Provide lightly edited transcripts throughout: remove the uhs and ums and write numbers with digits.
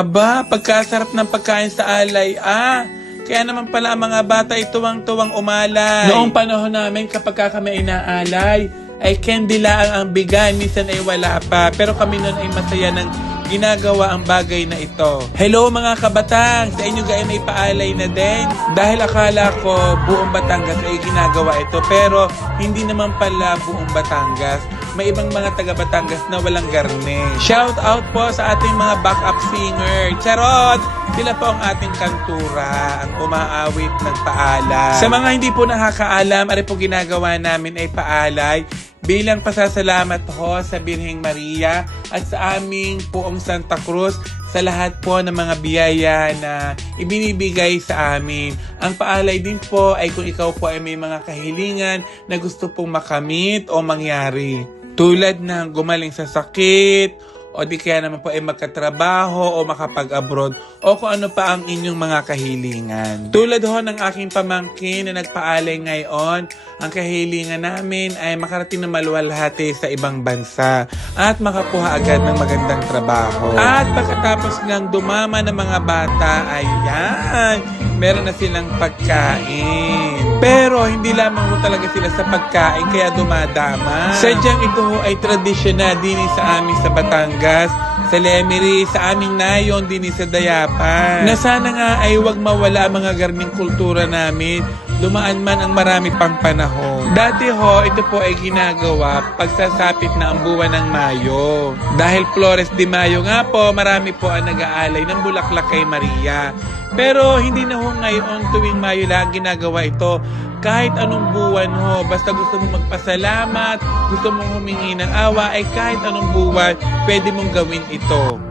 Aba, pagkasarap ng pagkain sa alay, Kaya naman pala ang mga bata ay tuwang-tuwang umalay. Noong panahon namin kapag kami inaalay, ay candy lang ang bigay, minsan ay wala pa. Pero kami noon ay masaya ng ginagawa ang bagay na ito. Hello mga kabatang, sa inyo gayon ay paalay na din. Dahil akala ko buong Batangas ay ginagawa ito, pero hindi naman pala buong Batangas. May ibang mga taga Batangas na walang garne. Shout out po sa ating mga backup singer. Charot! Sila po ang ating kantura, ang umaawit ng paalay. Sa mga hindi po nakakaalam, ari po ginagawa namin ay paalay bilang pasasalamat ho sa Birheng Maria at sa aming poong Santa Cruz sa lahat po ng mga biyaya na ibinibigay sa amin. Ang paalay din po ay kung ikaw po ay may mga kahilingan na gusto pong makamit o mangyari. Tulad ng gumaling sa sakit, o di kaya naman po ay magkatrabaho o makapag-abroad o kung ano pa ang inyong mga kahilingan. Tulad ho ng aking pamangkin na nagpaalay ngayon, ang kahilingan namin ay makarating na maluwalhati sa ibang bansa at makakuha agad ng magandang trabaho. At pagkatapos ng dumama ng mga bata, meron na silang pagkain. Pero hindi lamang ho talaga sila sa pagkain kaya dumadama. Sadyang ito ho ay tradisyon na din sa amin sa Batangas, sa Lemery, sa aming nayon din sa Dayapan. Na sana nga ay wag mawala ang mga garning kultura namin, dumaan man ang marami pang panahon. Dati ho, ito po ay ginagawa pagsasapit na ang buwan ng Mayo. Dahil Flores de Mayo nga po, marami po ang nag-aalay ng bulaklak kay Maria. Pero hindi na ho ngayon tuwing Mayo lang ginagawa ito. Kahit anong buwan ho, basta gusto mong magpasalamat, gusto mong humingi ng awa, ay kahit anong buwan, pwede mong gawin ito.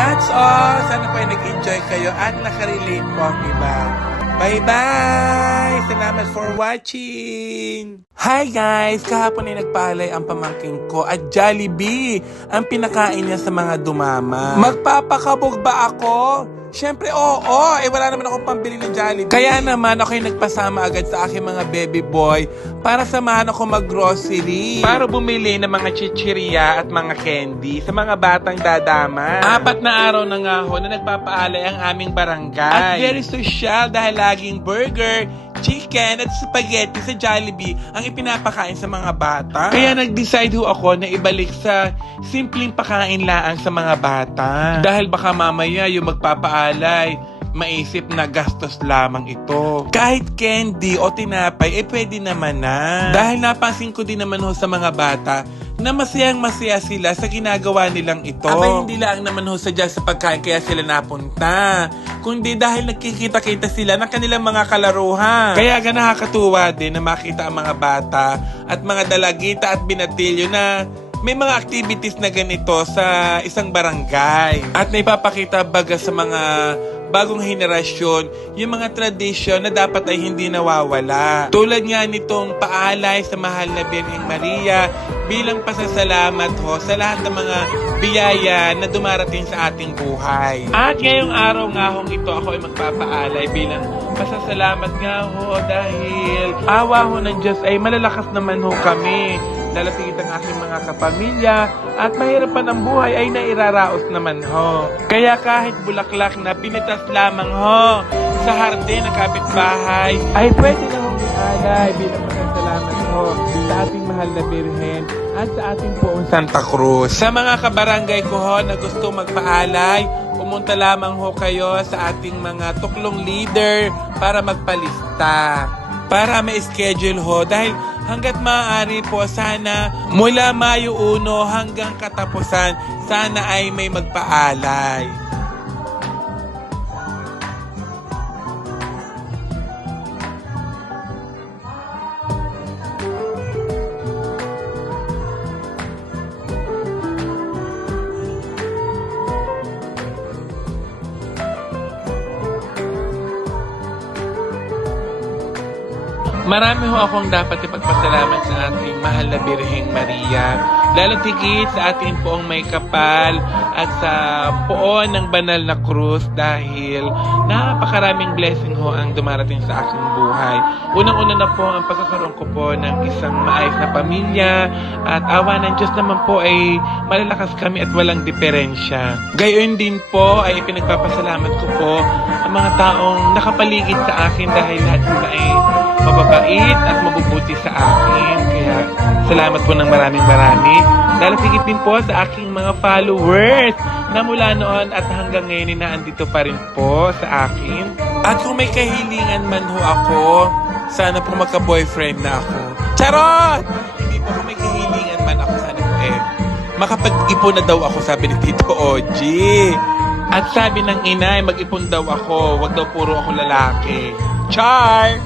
That's all. Sana po ay nag-enjoy kayo at nakarelate po ang iba. Bye-bye! Salamat for watching! Hi guys! Kahapon ay nagpalay ang pamangking ko at Jollibee ang pinakain niya sa mga dumama. Magpapakabog ba ako? Siyempre, oo. Wala naman akong pambili ng Jollibee. Kaya naman ako'y nagpasama agad sa aking mga baby boy para samahan ako mag-grocery. Para bumili ng mga chichirya at mga candy sa mga batang dadama. 4 na araw na nga ho na nagpapaalay ang aming barangay. At very social dahil laging burger, chicken at spaghetti sa Jollibee ang ipinapakain sa mga bata. Kaya nag-decide ho ako na ibalik sa simpleng pakain laang sa mga bata. Dahil baka mamaya yung magpapaalay, maisip na gastos lamang ito. Kahit candy o tinapay, pwede naman na. Dahil napansin ko din naman ho sa mga bata na masayang-masaya sila sa ginagawa nilang ito. Aba, hindi lang naman ho sadya sa pagkain kaya sila napunta, kundi dahil nagkikita-kita sila ng kanilang mga kalaruhan. Kaya nakakatuwa din na makita ang mga bata at mga dalagita at binatilyo na may mga activities na ganito sa isang barangay. At naipapakita baga sa mga bagong henerasyon yung mga tradisyon na dapat ay hindi nawawala. Tulad nga nitong paalay sa mahal na Birheng Maria bilang pasasalamat ho sa lahat ng mga biyaya na dumarating sa ating buhay. At ngayong araw nga hong ito ako ay magpapaalay bilang pasasalamat nga ho dahil awa ho ng Diyos ay malalakas naman ho kami. Dalatigit ang aking mga kapamilya at mahirapan ang buhay ay nairaraos naman ho. Kaya kahit bulaklak na pinitas lamang ho sa hardin ng kapitbahay ay pwede na hong ialay bilang pasasalamat ho sa ating mahal na Birhen at sa ating poong Santa Cruz. Sa mga kabarangay ko ho na gusto magpaalay, pumunta lamang ho kayo sa ating mga tuklong leader para magpalista. Para may schedule ho dahil hanggat maaari po sana mula Mayo 1 hanggang katapusan sana ay may magpaalay. Marami ho akong dapat ipagpasalamat sa ating mahal na Birheng Maria. Lalo tigit sa ating poong may kapal at sa poon ng banal na krus dahil napakaraming blessing ho ang dumarating sa aking buhay. Unang-una na po ang pagkakaroon ko po ng isang maayos na pamilya at awa ng Diyos naman po ay malalakas kami at walang diferensya. Gayon din po ay pinagpapasalamat ko po ang mga taong nakapaligid sa akin dahil lahat sila ay mababait at mabubuti sa akin. Kaya salamat po ng maraming marami. Lalapigit din po sa aking mga followers na mula noon at hanggang ngayon naandito pa rin po sa akin. At kung may kahilingan man ho ako, sana po magka-boyfriend na ako. Charot! Hindi po kung may kahilingan man ako, sana po makapag-ipon na daw ako, sabi ni Tito Oji. At sabi ng inay, mag-ipon daw ako, wag daw puro ako lalaki. Char!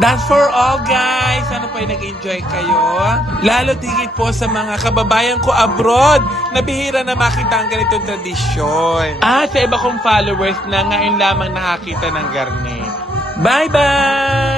That's for all, guys. Sana po ay nag-enjoy kayo. Lalo tigit po sa mga kababayan ko abroad na bihira na makita ang ganitong tradisyon. At sa iba kong followers na ngayon lamang nakakita ng garne. Bye-bye!